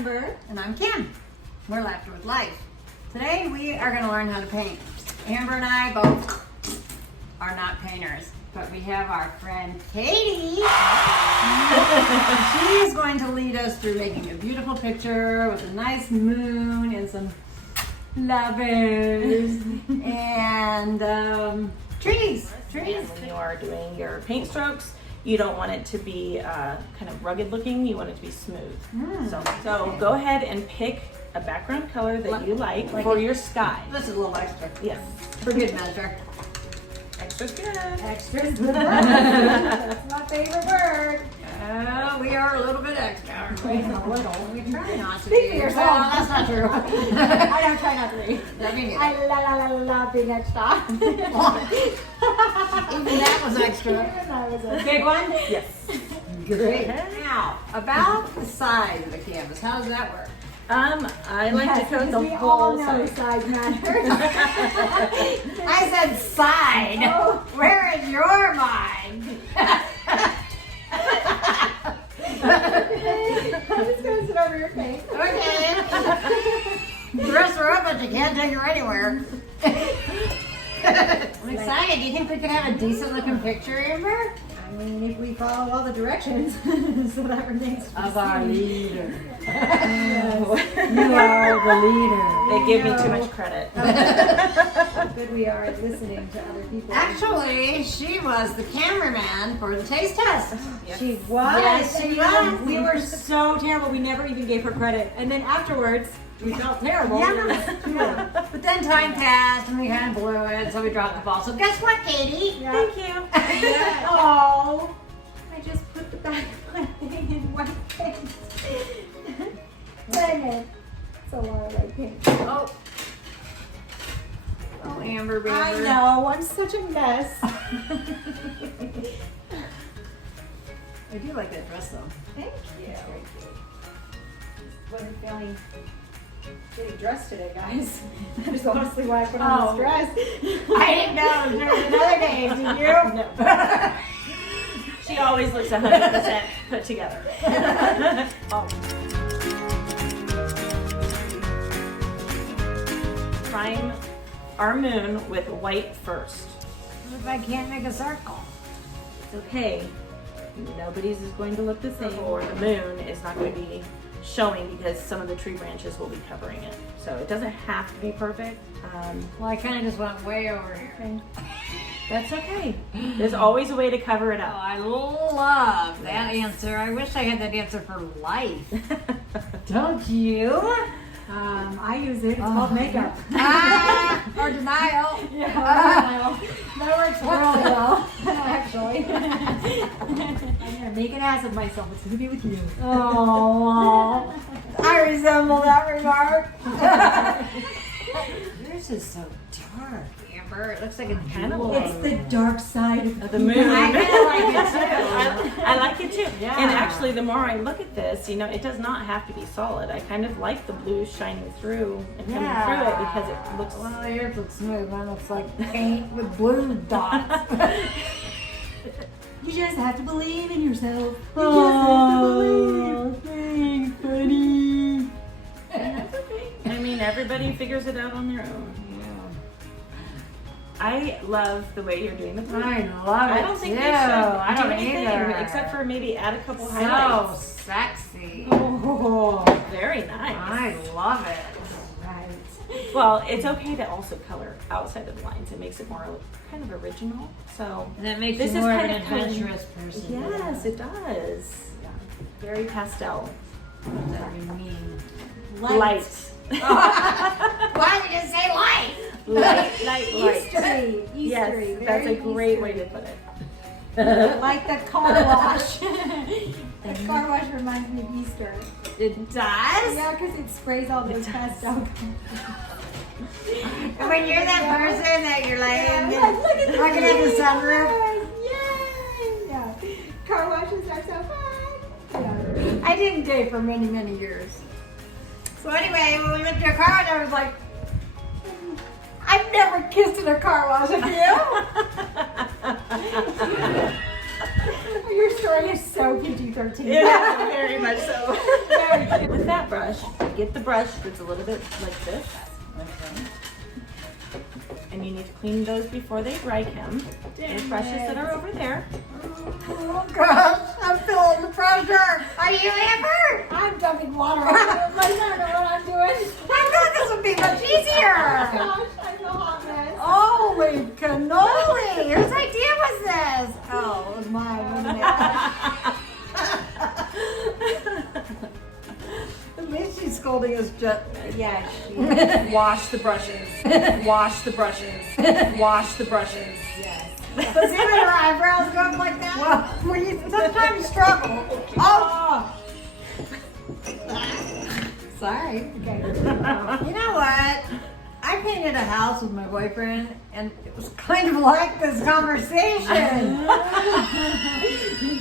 Amber. And I'm Kim. We're Laughter with Life. Today we are going to learn how to paint. Amber and I both are not painters, but we have our friend Katie. She is going to lead us through making a beautiful picture with a nice moon and some lovers and trees. And when you are doing your paint strokes, you don't want it to be kind of rugged looking, you want it to be smooth. So go ahead and pick a background color that you like for your sky. This is a little extra. Yes. For good measure. Extra's good. Extra's the word. That's my favorite word. We are a little bit extra, aren't we? A little. We try not to Speak be. for yourself. Well, that's not true. I don't try not to be. That means I love being extra. even that was extra. That was a Big one? Yes. Great. Now, about the size of the canvas, how does that work? I like to coat the we all whole know side. size matters. I said side. Oh. Where is your mind? I'm just gonna sit over your face. Okay. Dress her up, but you can't take her anywhere. I'm excited. Do you think we could have a decent looking picture, Amber? I mean, if we follow all the directions, so that remains to be Of our seen. leader. You are the leader. They give me too much credit. How good we are at listening to other people. Actually, she was the cameraman for the taste test. She was. Yes, she was. We were so terrible. We never even gave her credit. And then afterwards, we felt terrible. Yeah. But then time passed and we kind of blew it, so we dropped the ball. So guess what, Katie? Yeah. Thank you. Yeah. Oh, I just put the back of my thing in white paint. Dang it. It's a lot of white paint. Oh. Oh, Amber, baby. I know. I'm such a mess. I do like that dress, though. Thank you. Wasn't feeling getting dressed today, guys. That is honestly why I put on this dress. I didn't know there was another day, did you? No. She always looks 100% put together. Prime our moon with white first. What if I can't make a circle? It's okay. Nobody's is going to look the same, or the moon is not going to be showing because some of the tree branches will be covering it. So it doesn't have to be perfect. Well, I kind of just went way over here. That's okay. There's always a way to cover it Oh, up. I love that answer. I wish I had that answer for life. Don't you? I use it. It's called makeup. Or denial. Yeah, that works really well, actually. I'm gonna make an ass of myself. It's gonna be with you. Oh, I resemble that remark. Yours is so dark, Amber. It looks like a Kind of jewel. like- It's the dark side of The moon. I kind of like it too. I like it too. Yeah. And actually, the more I look at this, you know, it does not have to be solid. I kind of like the blue shining through and coming through it because it looks. Well, yours looks smooth. Mine looks like paint with blue dots. You just have to believe in yourself. You Oh, just have to believe. Thanks, buddy. That's okay. I mean, everybody figures it out on their own. I love the way you're doing the blue. I love it. I don't think too. you should I do don't anything either. except for maybe add a couple so highlights. sexy. Oh, Very nice. I love it. right. Well, it's okay to also color outside of the lines. It makes it more kind of original. So And that makes This you is more of kind an of coming- adventurous person. yes, it does. Yeah. Very pastel. What does that even mean? Light. Why would you say light? Light. Eastery. Yes, Eastery. that's a very great Eastery. way to put it. Like the car wash. The car wash reminds me of Easter. It does? Yeah, because it sprays all those pastel. And when you're that person that you're like, looking at the sunroof. Yay! Yeah. Car washes are so fun. Yeah. I didn't date for many, many years. So anyway, when we went to a car wash, I was like, I've never kissed in a car wash, have you? Your story is so PG-13. Yeah, very much so. With that brush, get the brush that's a little bit like this. Okay. And you need to clean those before they dry, Kim. And brushes that are over there. Oh gosh, I'm feeling the pressure. Are you, Amber? I'm dumping water on it. I don't know what I'm doing. I thought this would be much easier. Gosh, I'm so hot mess. Holy cannoli! Whose idea was this? Oh, it was mine, wasn't it? At least she's scolding us gently. Yeah, Wash the brushes. Wash the brushes. Wash the brushes. yes. But see when her eyebrows go up like that? Well, when you sometimes struggle. Oh! Sorry. Okay. You know what? I painted a house with my boyfriend, and it was kind of like this conversation.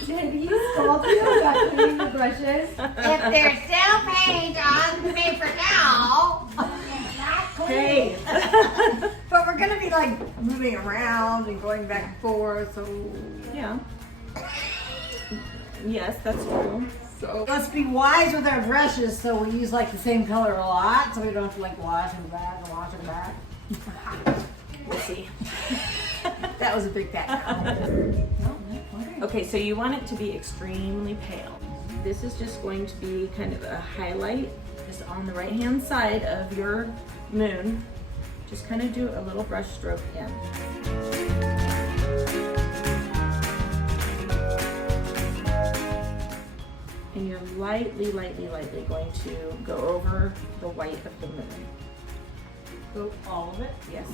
Did he scold you about cleaning the brushes? If there's still paint on the paper now, Hey. but we're gonna be like moving around and going back and forth, so Yeah. Yes, that's true. let's be wise with our brushes so we use like the same color a lot, so we don't have to like wash and back and wash and back. We'll see. That was a big background. Okay, so you want it to be extremely pale. This is just going to be kind of a highlight just on the right hand side of your moon. Just kind of do a little brush stroke in. And you're lightly going to go over the white of the moon. Go all of it? Yes.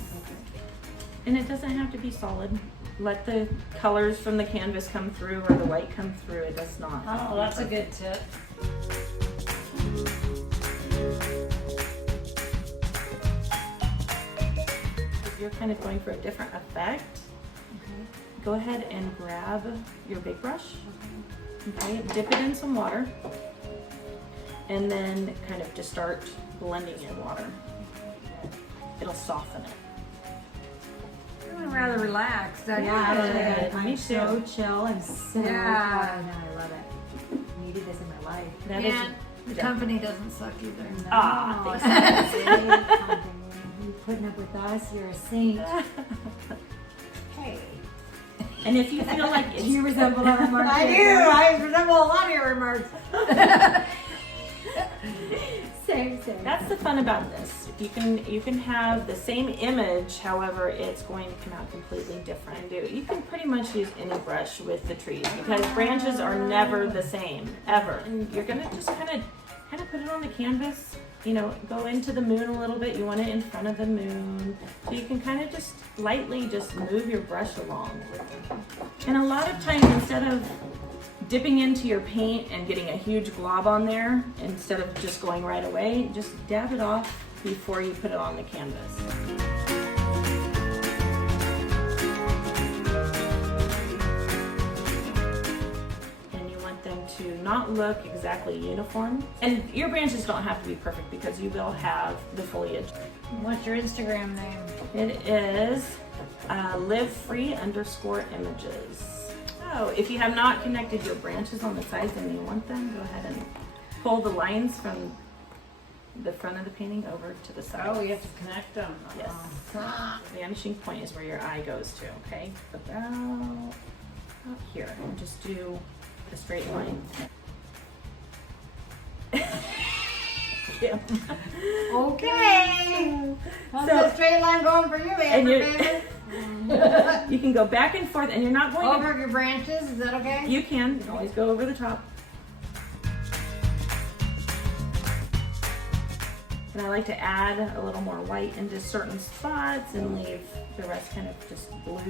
And it doesn't have to be solid. Let the colors from the canvas come through or the white come through. It does not. Oh, that's a good tip. If you're kind of going for a different effect, go ahead and grab your big brush. Okay, dip it in some water. And then kind of just start blending in water. It'll soften it. I'm rather relaxed. Yeah, Yeah, me I'm so chill. I'm so Yeah. chill. I love it. Needed this in my life. That is And the company doesn't suck either. No, Ah, it's not a great company. You putting up with us, you're a saint. Hey. and if you feel like Do it's you resemble that remark? I do. I resemble a lot of your remarks. Same. that's the fun about this. You can have the same image, however, it's going to come out completely different. You can pretty much use any brush with the trees because branches are never the same ever. And you're gonna just kind of put it on the canvas. You know, go into the moon a little bit. You want it in front of the moon, so you can kind of just lightly just move your brush along. And a lot of times, instead of dipping into your paint and getting a huge glob on there, instead of just going right away, just dab it off before you put it on the canvas. And you want them to not look exactly uniform. And your branches don't have to be perfect because you will have the foliage. What's your Instagram name? It is livefree_images. So if you have not connected your branches on the sides and you want them, go ahead and pull the lines from the front of the painting over to the side. Oh, you have to connect them. Yes. The vanishing point is where your eye goes to, okay? About here. And just do a straight line. Yeah. Okay. How's So- that straight line going for you, And Amber, you're- baby? You can go back and forth and you're not going to Over your branches, is that okay? You can always go over the top. And I like to add a little more white into certain spots and leave the rest kind of just blue.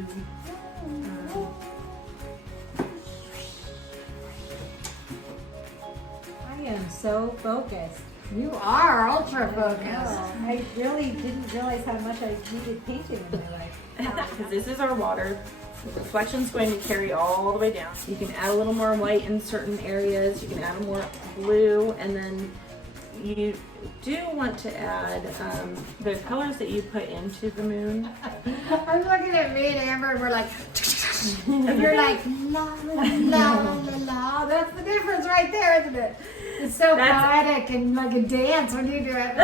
I am so focused. You are ultra focused. I really didn't realize how much I needed painting in my life. Because this is our water. The reflection's going to carry all the way down. You can add a little more white in certain areas. You can add more blue, and then you do want to add the colors that you put into the moon. I'm looking at me and Amber, and we're like, And you're like, la, la, la, la, la. That's the difference right there, isn't it? It's so poetic and like a dance when you do it.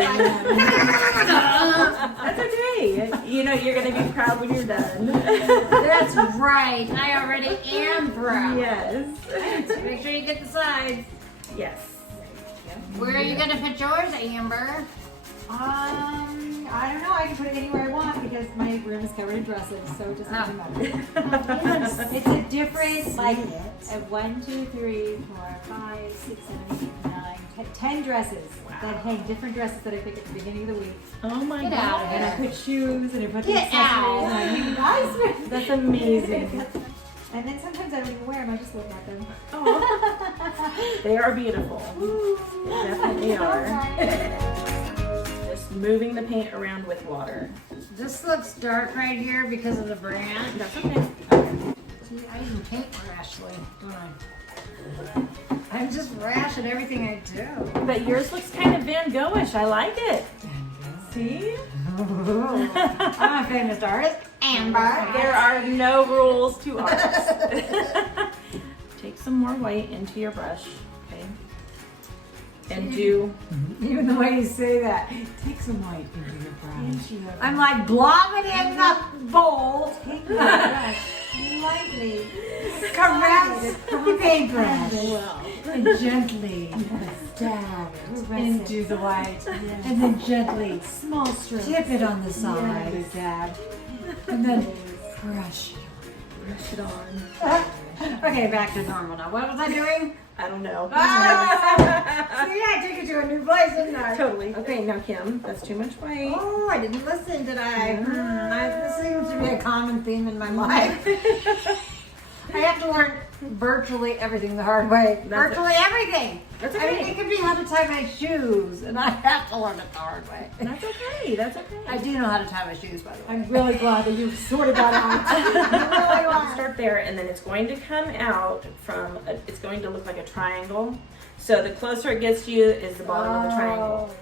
That's okay. You know, you're going to be proud when you're done. That's right. I already am proud. Yes. So make sure you get the sides. Yes. Where are you gonna put yours, Amber? I don't know. I can put it anywhere I want because my room is covered in dresses, so it doesn't matter. It's a different, like, 1, 2, 3, 4, 5, 6, 7, 8, 9, 10 dresses that hang, different dresses that I pick at the beginning of the week. Oh my Get out of God. And I here. put shoes and I put Get out. accessories and I hang nice. That's amazing. And then sometimes I don't even wear them. I just look at them. Oh, they are beautiful. They definitely are. Just moving the paint around with water. This looks dark right here because of the brand. That's okay. See, I even paint rashly, don't I? I'm just rash at everything I do. But yours looks kind of Van Gogh-ish. I like it. See? I'm a famous artist, Amber. There are no rules to art. Take some more white into your brush, okay? And do Even the way you say that, take some white into your brow. I'm like, blob it in the bowl. Take the brush lightly, Caress the paintbrush. and gently stab into the white, and then gently, small strokes, tip it on the side, dab, and then brush brush it on. Okay, back to normal now. What was I doing? I don't know. See, I took you to a new place, didn't I? Totally. Okay, now Kim, that's too much white. Oh, I didn't listen, did I? This seems to be a common theme in my life. I have to learn virtually everything the hard way. Virtually everything. That's I mean, okay. it could be how to tie my shoes, and I have to learn it the hard way. That's okay. That's okay. I do know how to tie my shoes, by the way. I'm really glad that you sorted that out. I'll start there, and then it's going to come out from, it's going to look like a triangle. So the closer it gets to you is the bottom of the triangle.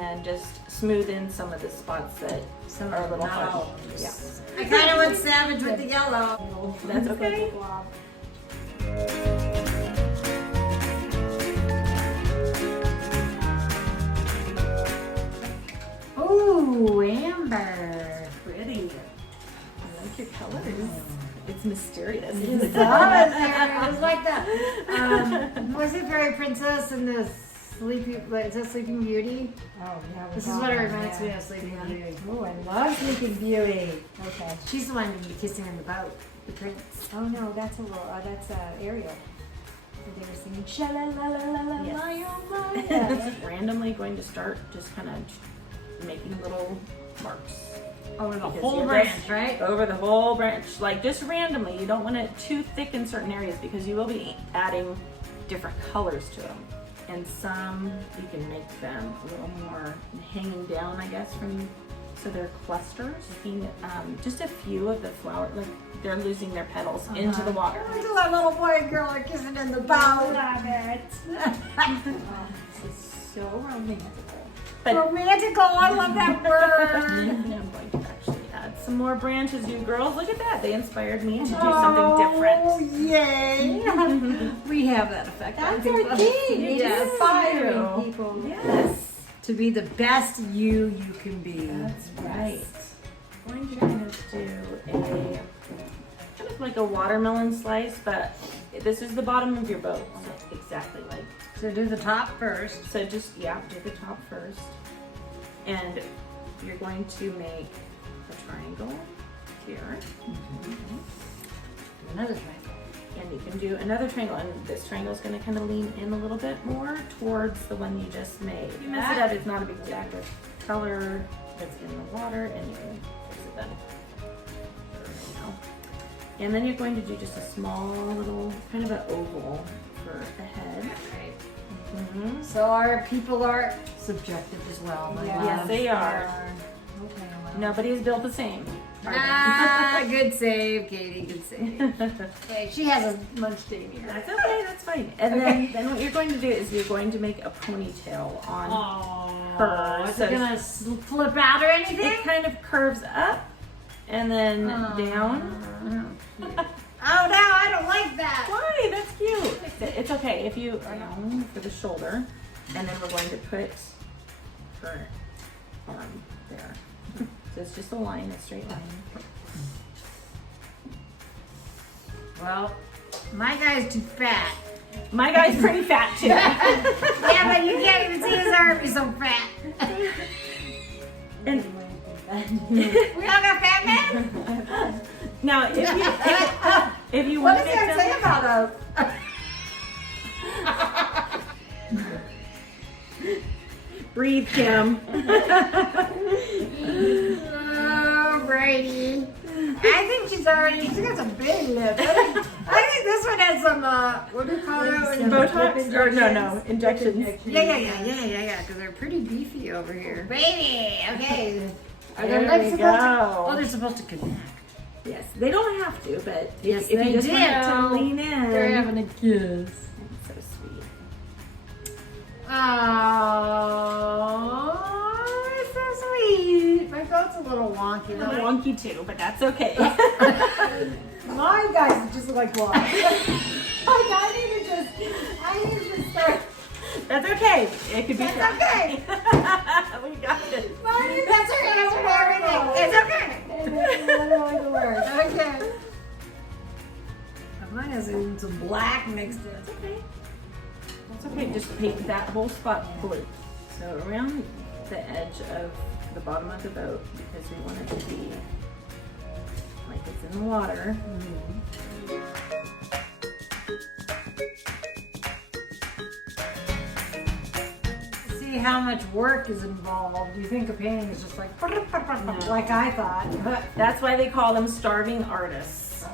And just smooth in some of the spots that are a little hard. Yeah. I kind of went savage with the yellow. That's okay. Ooh, Amber. Pretty. I like your colors. It's mysterious. It's like that. Was it Fairy Princess and the Sleepy? What is that? Sleeping Beauty. Oh, yeah. This is what it reminds me of, Sleeping Beauty. Oh, I love Sleeping Beauty. Okay. She's the one who be kissing in the boat. The prince. Oh no, that's Ariel. So they were singing sha la la la la la Yes. my oh my. Yeah. Randomly going to start just kind of making little marks. Over the Because whole you're branch, just- right? Over the whole branch, like just randomly. You don't want it too thick in certain areas because you will be adding different colors to them. And some you can make them a little more hanging down, I guess, from so they're clusters. Making just a few of the flower, like they're losing their petals into the water. Until that little boy and girl are kissing in the boat. Love it. Oh, this is so romantic. But Romantical, I love that word. I'm going to actually add some more branches. You girls, look at that. They inspired me to do something different. Oh, yay. We have that effect. on That's our people. thing. It's Yes. inspiring people. Yes. To be the best you can be. That's right. I'm going to kind of do a kind of like a watermelon slice, but this is the bottom of your boat. So exactly like. So do the top first. So just, yeah, do the top first. And you're going to make a triangle here. Another triangle. And you can do another triangle, and this triangle is going to kind of lean in a little bit more towards the one you just made. If you mess it up, it's not a big deal. Just color that's in the water, and you can fix it then. And then you're going to do just a small little, kind of an oval for the head. Mm-hmm. So our people are subjective as well. my Yeah. love. Yes, they are. Okay, well. Nobody is built the same. Ah, good save, Katie. Good save. Okay, she has a lunch date here. That's okay, that's fine. And then what you're going to do is you're going to make a ponytail on her. Is So it gonna flip out or anything? it kind of curves up And then down. Oh no, I don't like that. Why? That's cute. It's okay if you down for the shoulder, and then we're going to put her arm there. So it's just a line, a straight line. Well, my guy's too fat. My guy's pretty fat too. Yeah, but you can't even see his arm, he's so fat. And We all got fat men? now, if you What want does to that say about us? breathe, Kim. Oh, Brady. I think she's got some big lips. I think this one has some, what do you call it? Botox or no injections. Yeah, because they're pretty beefy over here. Baby, okay. Are There their lips we supposed to? go. Oh, they're supposed to connect. Yes, they don't have to, but Yes, if you they just want it to do. lean in, They're having a kiss. it's so sweet. Oh, it's so sweet. My goat's a little wonky A though. little wonky too, but that's okay. My guys just like one. I need to just start. That's okay. It could be. That's okay. We got it. Mommy, that's her answer to everything. It's okay. Okay. Mine has even some black mixed in. It's okay. That's okay. Just paint that whole spot blue. So around the edge of the bottom of the boat, because we want it to be like it's in the water. See how much work is involved. You think a painting is just like I thought. That's why they call them starving artists,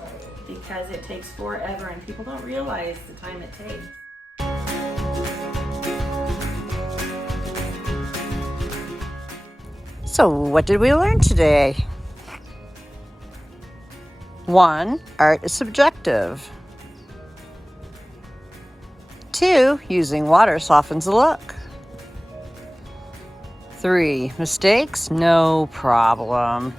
because it takes forever and people don't realize the time it takes. So, what did we learn today? 1. Art is subjective. 2. Using water softens the look. 3. Mistakes? No problem.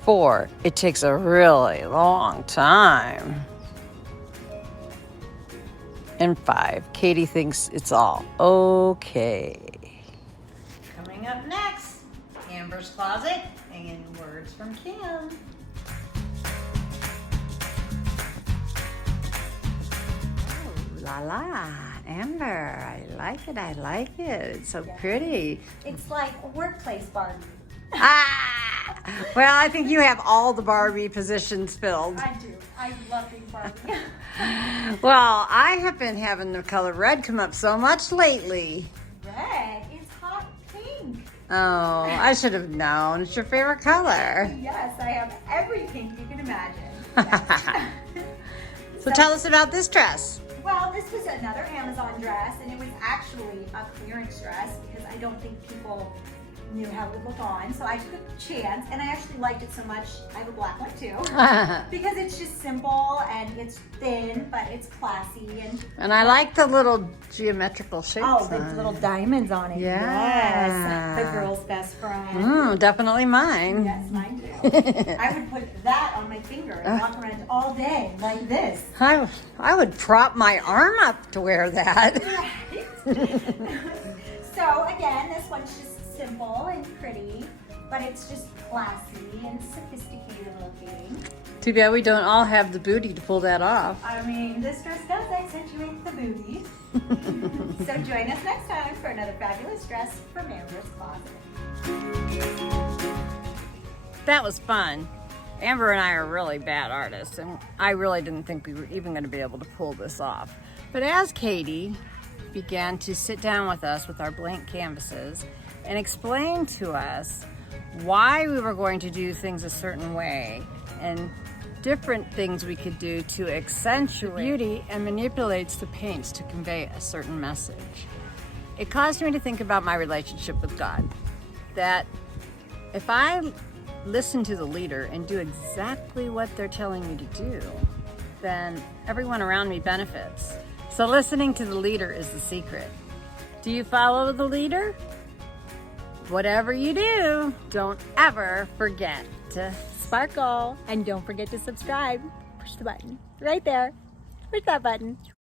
4. It takes a really long time. And 5. Katie thinks it's all okay. Coming up next, Amber's Closet and words from Kim. La la, Amber, I like it. It's so pretty. It's like a workplace Barbie. Ah! Well, I think you have all the Barbie positions filled. I do. I love being Barbie. Well, I have been having the color red come up so much lately. Red is hot pink. Oh, I should have known. It's your favorite color. Yes, I have every pink you can imagine. So tell us about this dress. Well, this was another Amazon dress, and it was actually a clearance dress because I don't think people knew how it would look on. So I took a chance, and I actually liked it so much. I have a black one too because it's just simple and it's thin, but it's classy And I like the little geometrical shapes. oh, the on it. little diamonds on it. Yeah. Yes, the girl's best friend. Definitely mine. Yes, mine too. I would put that on my finger and walk around all day like this. I would prop my arm up to wear that. So again, this one's just simple and pretty, but it's just classy and sophisticated looking. Too bad we don't all have the booty to pull that off. I mean, this dress does accentuate the booty. So join us next time for another fabulous dress from Amber's Closet. That was fun. Amber and I are really bad artists, and I really didn't think we were even going to be able to pull this off. But as Katie began to sit down with us with our blank canvases and explain to us why we were going to do things a certain way and different things we could do to accentuate beauty and manipulates the paints to convey a certain message. It caused me to think about my relationship with God, that if I listen to the leader and do exactly what they're telling me to do, then everyone around me benefits. So listening to the leader is the secret. Do you follow the leader? whatever you do, don't ever forget to Sparkle. And don't forget to subscribe. Push the button right there. Push that button.